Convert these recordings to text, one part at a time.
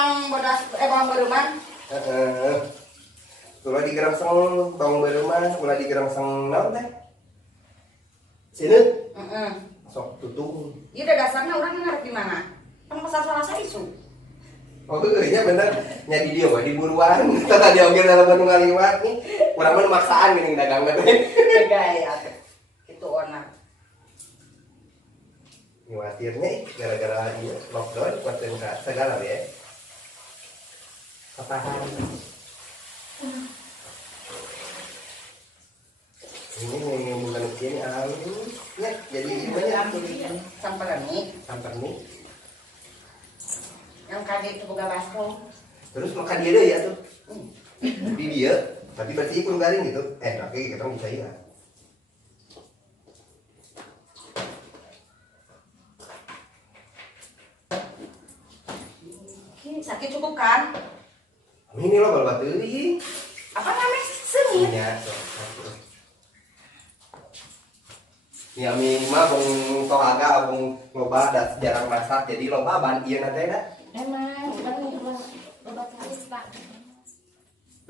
bawang bodas bawang beruman. Ulah digerangsang bawang beruman, ulah digerangsang naon teh? Sini. Sok tutung. Ieu da dasarna urang ngarep di mana? Kan pasar-pasar isu. Oh iya bener, nya di dia mah di buruan. Tata dia oge dalam ngaliwat nih. Urang mah maksaan geuning dagang teh. Gaya teh. Kitu ona. Khawatirnya gara-gara ieu lockdown kuatin ka segala ya. Katahan. Ini yang bukan ini halus ya, jadi banyak samperni yang kade itu boga baskom. terus makan dia deh ya tuh di dia tapi berarti kurang garing gitu oke kita bisa ya Sakit cukup kan? ini loh kalau batu Apa namanya? Sengit. ya ini ami mah bung tohaga bung loba dan jarang masak jadi loba ban iya nanti dah Emang, kan obat sakit pak.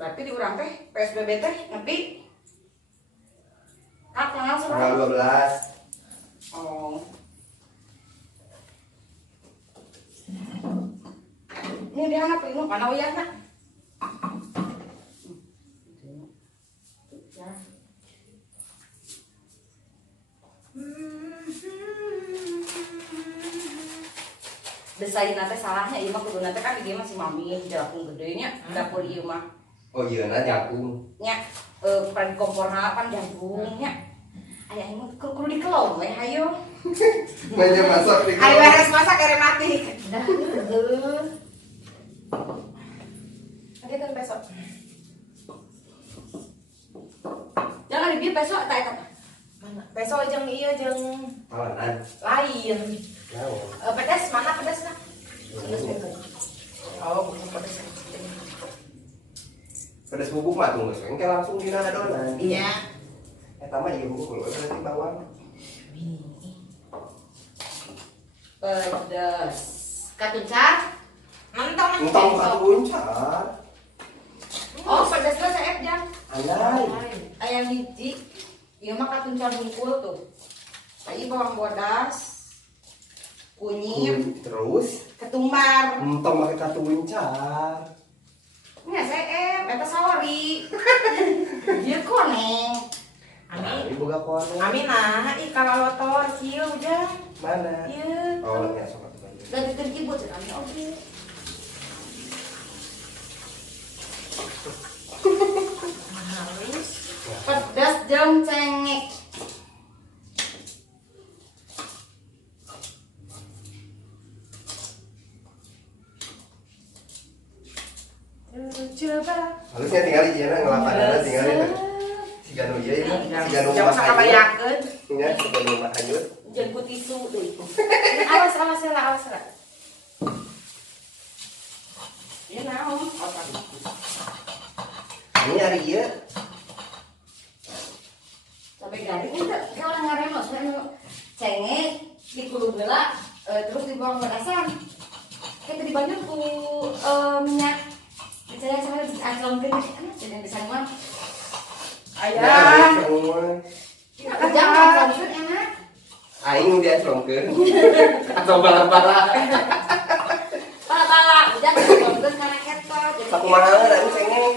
Berarti di urang teh PSBB teh nepi tanggal tanggal 12. Oh. Ini dia anak primo kana uyahna. Desain nanti salahnya ieu mah kudu nanti kan di dieu masih mami di dapur gede nya dapur ieu mah. Oh iya na jagung Nya pan komporna kan jagung nya. Aya ieu kudu dikelong we hayu. meja masak di Ayo beres masak ere mati. Dah Oke kan besok. Jangan dibieu besok tak eta. Mana? Besok jeung ieu jeung malahan lain. naon Pedas mana pedasnya? Pedas bubuk. Oh, bukan pedas. pedas bubuk mah tuh engke langsung dina adonan Iya. eta mah ieu bubuk lho berarti bawang Pedas. Katuncar? Mentong. entong katuncar Oh, pedasnya saya jang. anai Ayam hiji. Ieu mah katuncar bungkul tuh. Kayak bawang bodas. Kunyit, terus ketumbar. entong make katuncar Nya saya eta sawari. Ieu koneng. ini boga kono Amina, ih kalalotor kieu ujang. mana Ieu. oh ya sok atuh banjir Gadikeun ibu cenah ami oge. Halus. Pedas jeung cengek. Coba. halusnya tinggal di jana ngelapanana tinggal di si ganu ieu ya si ganu Jangan mah sakabayakeun. nya si ganu mah hayut Jeung ku tisu deui. Awas lah. Ieu naon? ini hari ieu Sampai garing itu kayak orang ngaremos cengek dikulung heula terus dibuang batasan kayak tadi banyak ku minyak saya dianclongkeun jadi bisa mah aya jangan anclongkeun enak aing dia celongkeun atau bala-bala bala jangan anclongkeun kana keto jadi sakumaha aing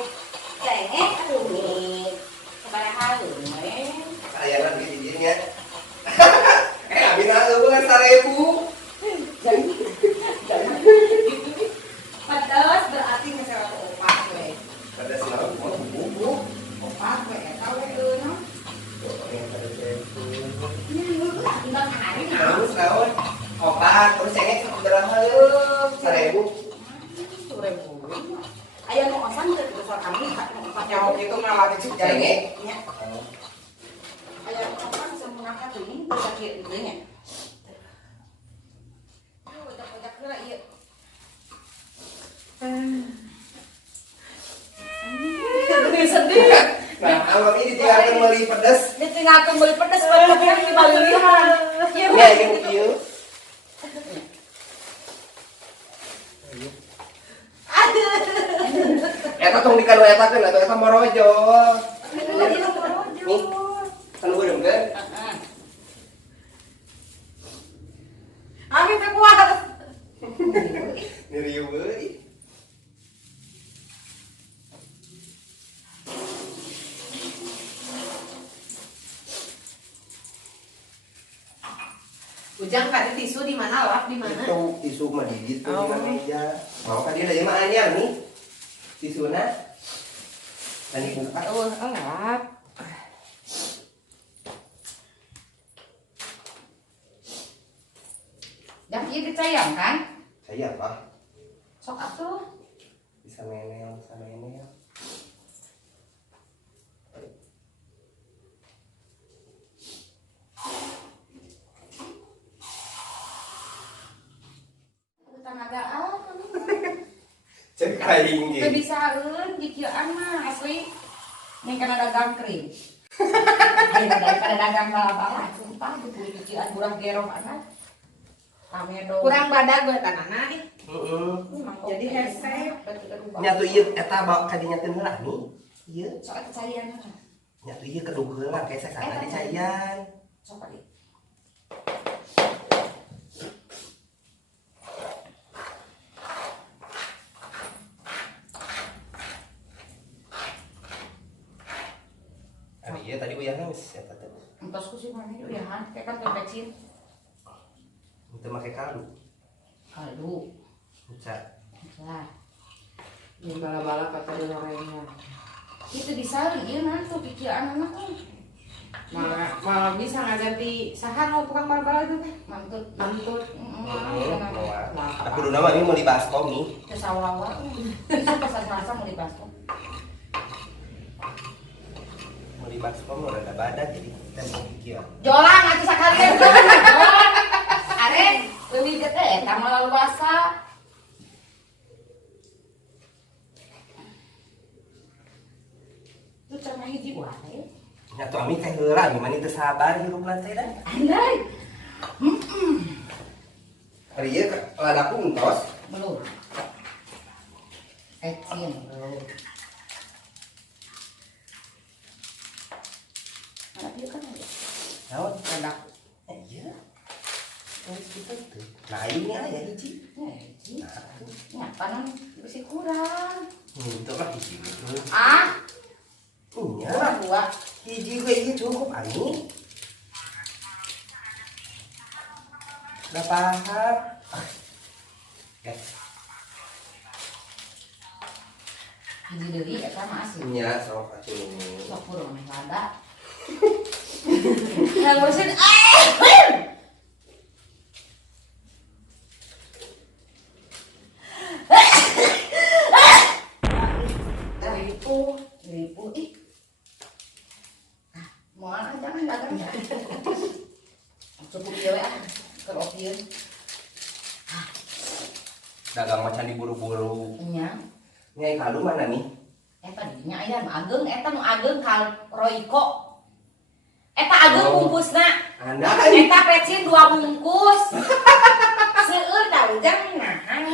cengek aduh nih sabaraha we ayana di didinya abina lu kan 1000 pedas berarti misalnya opat we pedas naon bubuk opat we eta we eueuh terus naon opat terus cengek berapa lu 1000 Aya nu osan teh besar kami nu opat nyaho kitu mah lagi cengek nya. Aya nu osan semunaka teuing bisa kieu dieu nya. Udak-udak heula ieu. Sedih. nah kalau ini ditinggalkan meuli pedas Ditinggalkeun meuli pedes padahal di baleulihan. Ieu ya ini kieu Eta tong dikanoetakeun atuh eta morojol. Nih, Kan urang kan? Amin teh kuat. Ngerieu euy. Ujang kali tisu di mana lap di mana? Itu tisu mah di ditu Oh. di meja. Mau kan dia dari mana anyar nih? Tisuna. Tadi buka. Lap. yang ieu dicayang kan? Saya apa? Sok atuh. Bisa menel, bisa menel. Tenagaan. Cek aing Teu ge. bisaeun jikieuan mah asli. Ning kana dagang kering. Ayo daripada dagang bala-bala, sumpah jikieuan urang gerong anak. Kamedo. Kurang badag buat anak. Heeh. Jadi hesek. Nya tuh ieu eta bawa kadinya teu heula nih. Ieu. Soalnya cayan. Nya tuh ieu kedung heula kayak sakana di cayan. Sok adi. Ari ieu tadi uyahna geus eta teh. Entos ku sih mana ya han, kayak kan pembecin. Teu make kaldu. Kaldu. Bisa. Lah, Ini bala-bala kata di gorengan. itu bisa ieu nah tuh pikiran anak tuh. Malah bisa ngaganti sahan mau tukang bala-bala itu teh. Mantut. Mantut. Aku dulu nama ini mau di baskom nih. Kesawawa. Bisa pasar-pasar mau dibaskom. Mau di baskom udah ada badan jadi tembok kieu. Jolang atuh sakalian jolang. Aren, leuwih gede eta mah laluasa. Lu cenah hiji wae. Nya tuh ami teh heula gimana teu sabar hirupna teh dah. Andai. Ari ieu ladaku entos. Belum. Ecin belum. Anak dia kan ada. Naon ladak? Iya. Terus kita tuh. Nah ini aya hiji. Ecin. Nyapanan besi kurang. Itu mah hiji gitu. Ah, Iya. dua. Hiji gue ini cukup ani. Udah paham. Guys, Hiji deui eta mah asli. nya sok atuh. Sok kurang meh lada. Ngurusin ribu ih. Moal aja kan dagang. Cukup ieu ah. Keur opieun. Dagang macan diburu-buru. Nya. Nyai kaldu mana nih? Eta dinya aya nu ageng, eta nu ageng kal Royko. Eta ageng Oh. bungkusna. Anda Eta pecin 2 bungkus. Seueur da ujang nahan.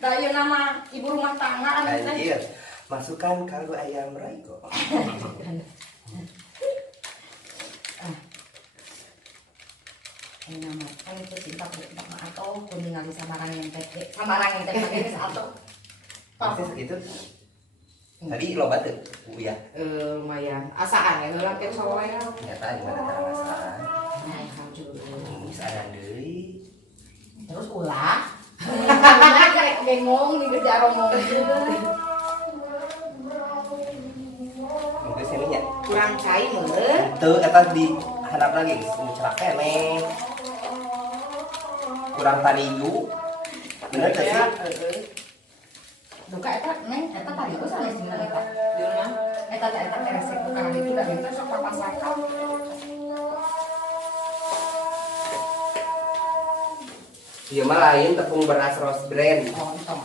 Da ieu nama ibu rumah tangga anu teh. anjir. Masukkan kaldu ayam Royco. Ini nama kan itu cinta mah atau kuning lagi samarang yang teh. Samarang yang teh geus atuh. Pasti segitu. Tadi lo batu, ya. Lumayan. Asaan ya heula ke soalnya. Ternyata di mana terasa. Nah, hancur. Ini sadar deui. Terus ulah. Nah, karek bengong di geus ngomong Mungkin sini nya. Kurang cai meureun. Tuh, eta di hadap lagi, ini celak kene. Kurang tarigu. Bener gak sih? Duka eta neng eta tadi ku sanes dina eta. Di rumah. Eta teh eta resep tukang itu dan eta sok papasakan. Iya mah lain tepung beras rose brand. Oh, entong.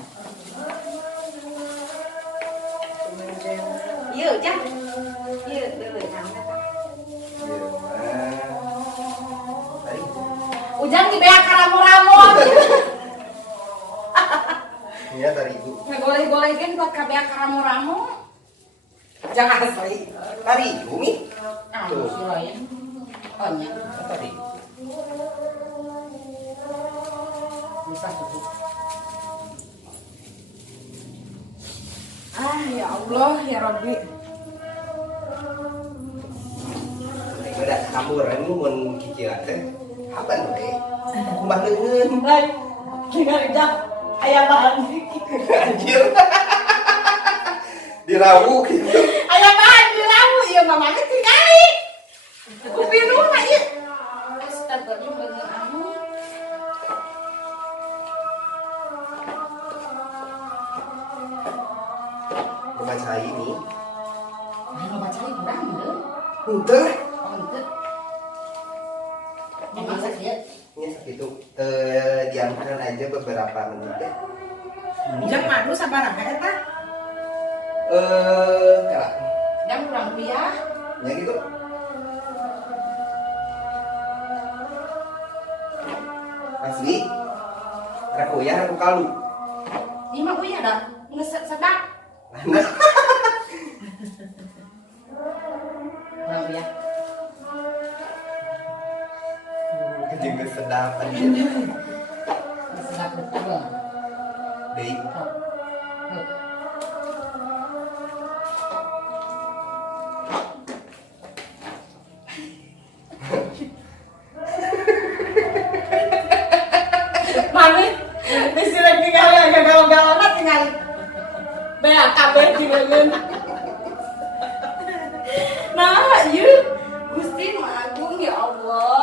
Ieu Jang. Ieu deuleu nang eta. Iya mah. Tadi. Ujang di beak karamu-ramu. Ya Ya tarigu. Ngegoleh-golehin buat kabeh ramu-ramu. Jangan asli. Tarigu mi. Tuh. Oh nya. Tarigu. Bisa tuh. Ya Allah, ya Rabbi. Udah kamuran ini mun kikira teh. Apa we? Kumaha leungeun. Lai, tinggal ijak aya bahan Anjir. Dirawuk gitu. aya bahan di lamu ieu mah mah tinggali. Kuping rumah ieu. Astagfirullahaladzim. Rumah saya ini. Ayo baca ini kurang deh. Henteu. Oh itu. Emang sakit? Ini segitu. Diamkan aja beberapa menit deh. Jam madu sabaraha eta? Kalah. Dan kurang kuliah. Ya gitu. Asli. Aku ya aku kalu. Ini mah kuliah dah. Sedap. Anak. Kurang kuliah. Kejeung geus sedap tadi. Sedap betul. Deui. Mami, disilang tinggali agak galau-galauan tinggali. Bea kabeh di leungeun. Nah, ieu Gusti Mah Agung ya Allah.